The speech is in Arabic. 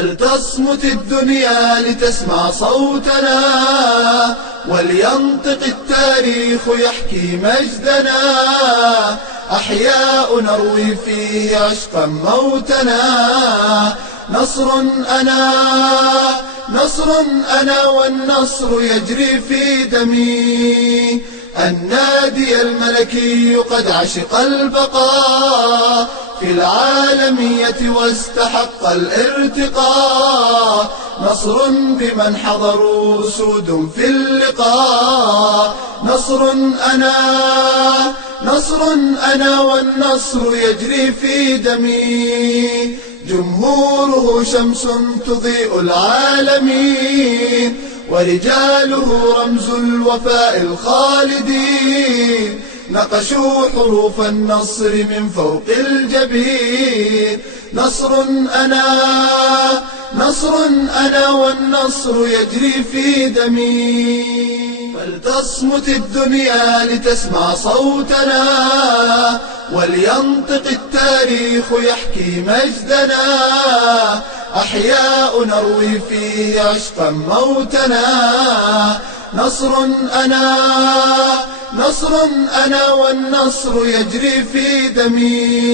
فلتصمت الدنيا لتسمع صوتنا، ولينطق التاريخ يحكي مجدنا. أحياء نروي فيه عشقا موتنا. نصر أنا والنصر يجري في دمي. النادي الملكي قد عشق البقاء في العالمية واستحق الارتقاء. نصر بمن حضروا أسود في اللقاء. نصر أنا والنصر يجري في دمي. جمهوره شمس تضيء العالمين، ورجاله رمز الوفاء الخالدين. نقشوا حروف النصر من فوق الجبين. نصر أنا والنصر يجري في دمي. فلتصمت الدنيا لتسمع صوتنا، ولينطق التاريخ يحكي مجدنا. أحياء نروي فيه عشقا موتنا. نصر أنا والنصر يجري في دمي.